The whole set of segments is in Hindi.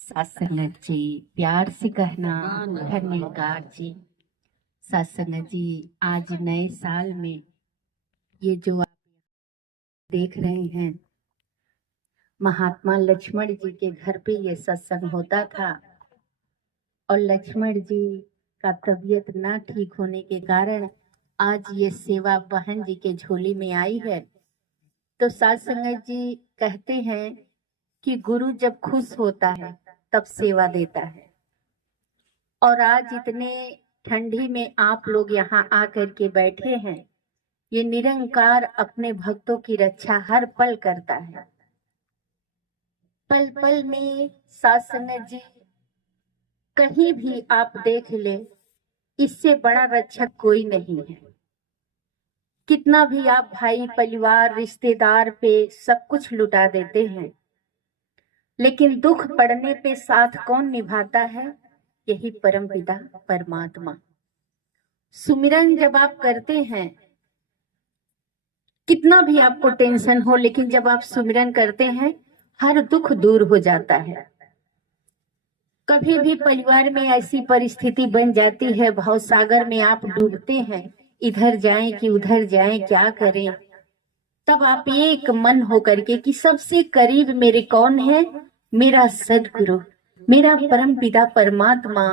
सत्संगत जी, प्यार से कहना धन्यवाद जी। सत्संगत जी, आज नए साल में ये जो आप देख रहे हैं, महात्मा लक्ष्मण जी के घर पे ये सत्संग होता था और लक्ष्मण जी का तबीयत ना ठीक होने के कारण आज ये सेवा बहन जी के झोली में आई है। तो सत्संगत जी कहते हैं कि गुरु जब खुश होता है तब सेवा देता है। और आज इतने ठंडी में आप लोग यहाँ आकर के बैठे हैं। ये निरंकार अपने भक्तों की रक्षा हर पल करता है। पल पल में सत्संग जी कहीं भी आप देख ले, इससे बड़ा रक्षक कोई नहीं है। कितना भी आप भाई परिवार रिश्तेदार पे सब कुछ लुटा देते हैं, लेकिन दुख पड़ने पे साथ कौन निभाता है? यही परमपिता परमात्मा। सुमिरन जब आप करते हैं, कितना भी आपको टेंशन हो, लेकिन जब आप सुमिरन करते हैं हर दुख दूर हो जाता है। कभी भी परिवार में ऐसी परिस्थिति बन जाती है, भव सागर में आप डूबते हैं, इधर जाएं कि उधर जाएं, क्या करें, तब आप एक मन होकर के कि सबसे करीब मेरे कौन है? मेरा सदगुरु, मेरा परम पिता परमात्मा।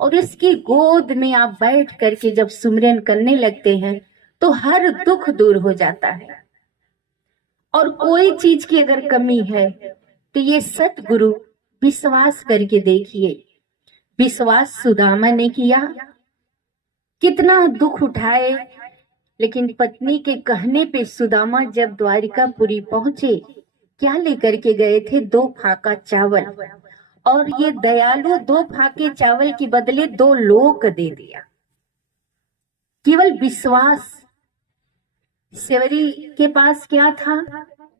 और इसकी गोद में आप बैठ करके जब सुमिरन करने लगते हैं तो हर दुख दूर हो जाता है। और कोई चीज की अगर कमी है तो ये सतगुरु, विश्वास करके देखिए। विश्वास सुदामा ने किया, कितना दुख उठाए, लेकिन पत्नी के कहने पे सुदामा जब द्वारिकापुरी पहुंचे, क्या लेकर के गए थे? 2 फाका चावल। और ये दयालु 2 फाके चावल के बदले 2 लोक दे दिया। केवल विश्वास। सेवरी के पास क्या था?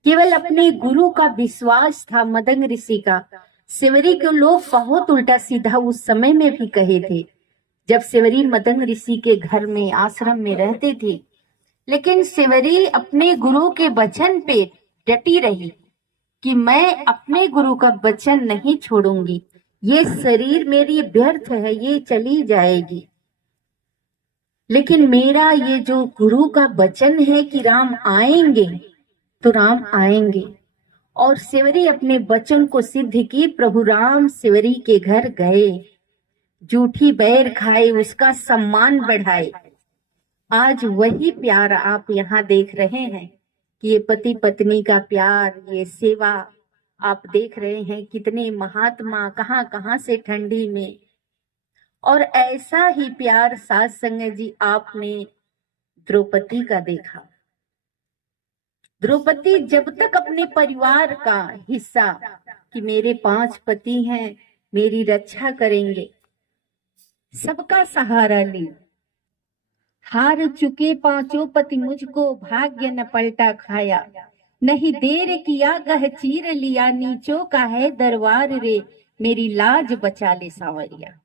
केवल अपने गुरु का विश्वास था, मदंग ऋषि का। सेवरी के लोग बहुत उल्टा सीधा उस समय में भी कहे थे, जब सेवरी मदंग ऋषि के घर में आश्रम में रहते थे। लेकिन सेवरी अपने गुरु के वचन पे डटी रही कि मैं अपने गुरु का वचन नहीं छोड़ूंगी। ये शरीर मेरी व्यर्थ है, ये चली जाएगी, लेकिन मेरा ये जो गुरु का वचन है कि राम आएंगे तो राम आएंगे। और सेवरी अपने वचन को सिद्ध की। प्रभु राम सेवरी के घर गए, जूठी बैर खाए, उसका सम्मान बढ़ाए। आज वही प्यार आप यहाँ देख रहे हैं कि ये पति पत्नी का प्यार, ये सेवा आप देख रहे हैं। कितने महात्मा कहाँ कहाँ से ठंडी में। और ऐसा ही प्यार सास संग जी आपने द्रौपदी का देखा। द्रौपदी जब तक अपने परिवार का हिस्सा कि मेरे 5 पति हैं, मेरी रक्षा करेंगे, सबका सहारा ली। हार चुके 5 पति मुझको, भाग्य न पलटा खाया, नहीं देर किया गह चीर लिया, नीचों का है दरबार रे, मेरी लाज बचा ले सांवरिया।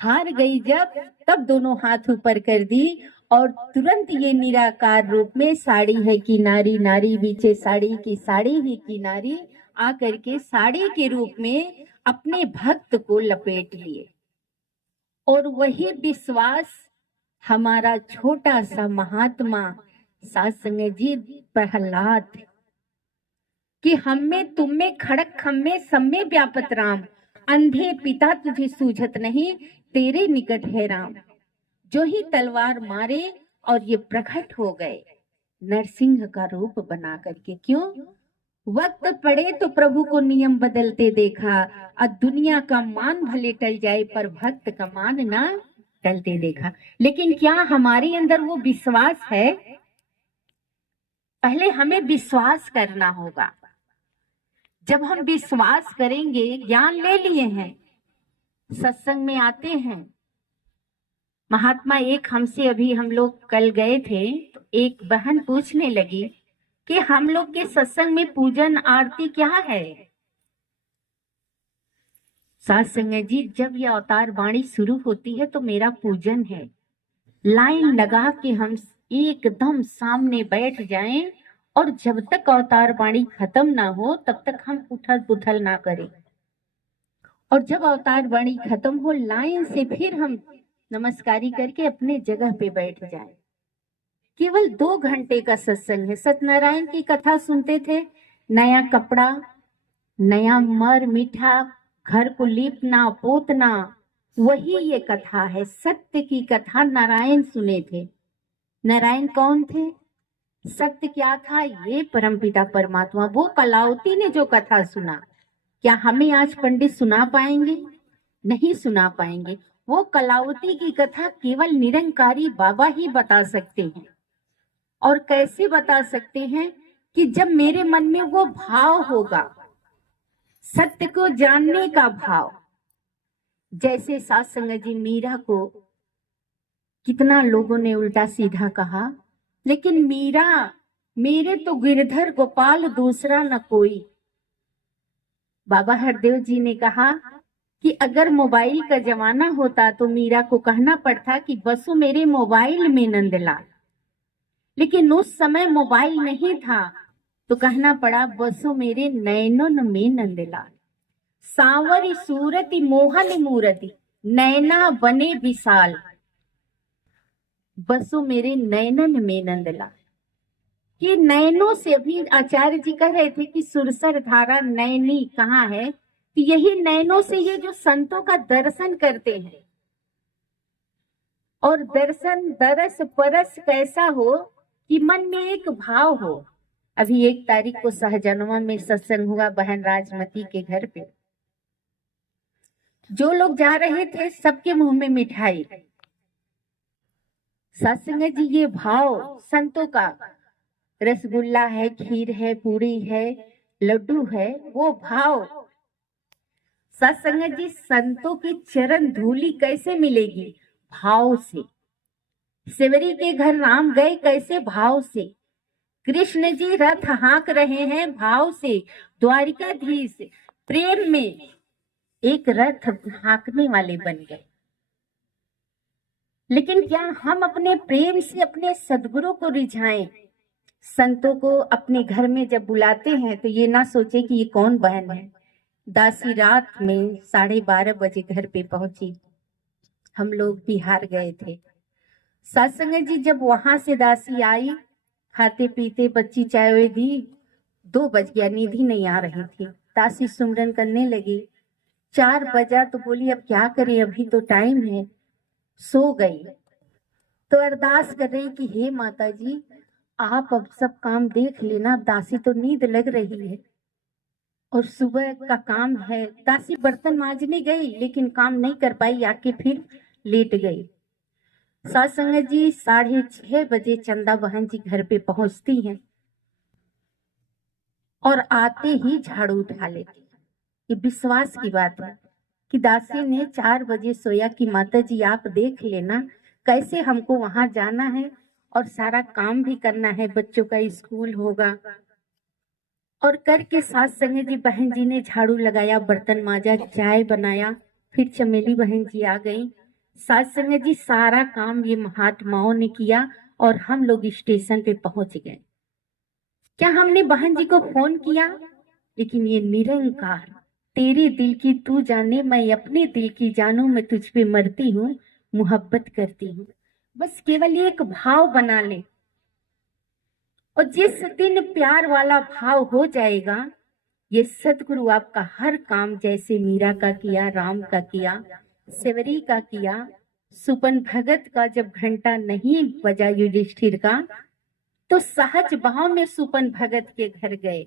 हार गई जब, तब दोनों हाथ ऊपर कर दी और तुरंत ये निराकार रूप में, साड़ी है कि नारी, नारी बीचे साड़ी की, साड़ी ही की नारी, आकर के साड़ी के रूप में अपने भक्त को लपेट लिए। और वही विश्वास हमारा छोटा सा महात्मा सत्संग जी प्रहलाद, कि हम में तुम में खड़क खम में सब में व्यापत राम, अंधे पिता तुझे सूझत नहीं, तेरे निकट है राम। जो ही तलवार मारे और ये प्रकट हो गए नरसिंह का रूप बना करके। क्यों? वक्त पड़े तो प्रभु को नियम बदलते देखा, और दुनिया का मान भले टल जाए पर भक्त का मान ना टलते देखा। लेकिन क्या हमारे अंदर वो विश्वास है? पहले हमें विश्वास करना होगा। जब हम विश्वास करेंगे, ज्ञान ले लिए हैं, सत्संग में आते हैं। महात्मा एक हमसे, अभी हम लोग कल गए थे, तो एक बहन पूछने लगी कि हम लोग के सत्संग में पूजन आरती क्या है? सत्संग जी, जब ये अवतार वाणी शुरू होती है तो मेरा पूजन है। लाइन लगा के हम एकदम सामने बैठ जाएं, और जब तक अवतार वाणी खत्म ना हो तब तक हम उथल पुथल ना करें। और जब अवतार वाणी खत्म हो, लाइन से फिर हम नमस्कारी करके अपने जगह पे बैठ जाए। केवल 2 घंटे का सत्संग है। सत्यनारायण की कथा सुनते थे, नया कपड़ा, नया मर मीठा, घर को लीपना पोतना, वही ये कथा है। सत्य की कथा नारायण सुने थे। नारायण कौन थे? सत्य क्या था? ये परमपिता परमात्मा। वो कलावती ने जो कथा सुना, क्या हमें आज पंडित सुना पाएंगे? नहीं सुना पाएंगे। वो कलावती की कथा केवल निरंकारी बाबा ही बता सकते हैं। और कैसे बता सकते हैं? कि जब मेरे मन में वो भाव होगा, सत्य को जानने का भाव। जैसे साथ संगत जी, मीरा को कितना लोगों ने उल्टा सीधा कहा, लेकिन मीरा, मेरे तो गिरधर गोपाल दूसरा न कोई। बाबा हरदेव जी ने कहा कि अगर मोबाइल का जमाना होता तो मीरा को कहना पड़ता कि बसो मेरे मोबाइल में नंदलाल। लेकिन उस समय मोबाइल नहीं था तो कहना पड़ा बसो मेरे नैनन में नंदलाल। सांवरी सूरति मोहन मूरति, नैना बने विशाल, बसो मेरे नैनन में नंदलाल। कि नैनों से, अभी आचार्य जी कह रहे थे कि सुरसर धारा नैनी कहाँ है, तो यही नैनों से ये जो संतों का दर्शन करते हैं। और दर्शन दरस परस कैसा हो कि मन में एक भाव हो। अभी 1 तारीख को सहजनवा में सत्संग हुआ बहन राजमती के घर पे। जो लोग जा रहे थे सबके मुंह में मिठाई। सत्संग जी, ये भाव संतों का, रसगुल्ला है, खीर है, पूरी है, लड्डू है, वो भाव। सत्संग जी, संतों की चरण धूली कैसे मिलेगी? भाव से। सेवरी के घर राम गए कैसे? भाव से। कृष्ण जी रथ हाँक रहे हैं भाव से। द्वारिकाधीश प्रेम में एक रथ हाँकने वाले बन गए। लेकिन क्या हम अपने प्रेम से अपने सदगुरु को रिझाएं? संतों को अपने घर में जब बुलाते हैं तो ये ना सोचे कि ये कौन बहन है। दासी रात में 12:30 बजे घर पे पहुंची। हम लोग बिहार गए थे। सत्संग जी, जब वहां से दासी आई, खाते पीते बच्ची चाय दी, 2 बज गया, नींद ही नहीं आ रही थी। दासी सुमरन करने लगी। 4 बजा तो बोली अब क्या करें, अभी तो टाइम है। सो गई तो अरदास कर रही कि हे माता जी, आप अब सब काम देख लेना, दासी तो नींद लग रही है और सुबह का काम है। दासी बर्तन मांजने गई लेकिन काम नहीं कर पाई, आके फिर लेट गई। सत्संग जी, 6:30 बजे चंदा बहन जी घर पे पहुंचती हैं और आते ही झाड़ू उठा लेती। ये विश्वास की बात है कि दासी ने 4 बजे सोया कि माता जी आप देख लेना, कैसे हमको वहां जाना है और सारा काम भी करना है, बच्चों का स्कूल होगा। और करके साथ संगे जी, बहन जी ने झाड़ू लगाया, बर्तन मांजा, चाय बनाया। फिर चमेली बहन जी आ गई। साथ संगे जी, सारा काम ये महात्माओं ने किया और हम लोग स्टेशन पे पहुंच गए। क्या हमने बहन जी को फोन किया? लेकिन ये निरंकार, तेरे दिल की तू जाने, मैं अपने दिल की जानू, मैं तुझ पे मरती हूँ, मोहब्बत करती हूँ। बस केवल एक भाव बना ले, और जिस दिन प्यार वाला भाव हो जाएगा, ये सदगुरु आपका हर काम, जैसे मीरा का किया, राम का किया, सेवरी का किया, सुपन भगत का जब घंटा नहीं बजा युधिष्ठिर का, तो सहज भाव में सुपन भगत के घर गए,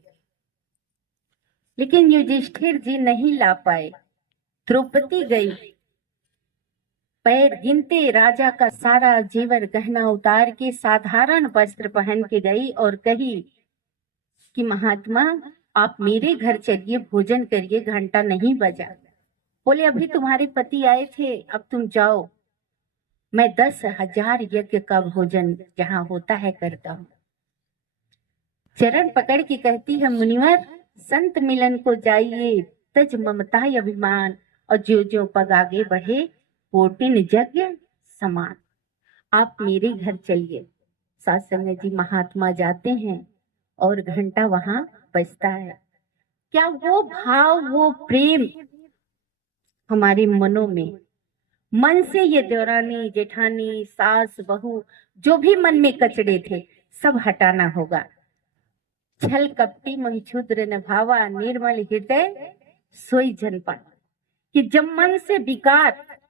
लेकिन युधिष्ठिर जी नहीं ला पाए। द्रौपदी गई, पैर गिनते राजा का सारा जेवर गहना उतार के साधारण वस्त्र पहन के गई और कही कि महात्मा आप मेरे घर चलिए, भोजन करिए, घंटा नहीं बजा। बोले अभी तुम्हारे पति आए थे, अब तुम जाओ, मैं 10,000 यज्ञ का भोजन जहाँ होता है करता हूँ। चरण पकड़ के कहती है मुनिवर, संत मिलन को जाइए, तज ममता अभिमान, और जो जो पग आगे बढ़े, कोटिन यज्ञ समान। आप मेरे घर चलिए। सत्संग जी, महात्मा जाते हैं और घंटा वहां बजता है। क्या वो भाव, वो प्रेम हमारे मनों में। मन से ये देवरानी जेठानी सास बहू जो भी मन में कचड़े थे सब हटाना होगा। छल कपटी मन क्षुद्र न भावा, निर्मल हृदय सोई जन पावा। कि जब मन से विकार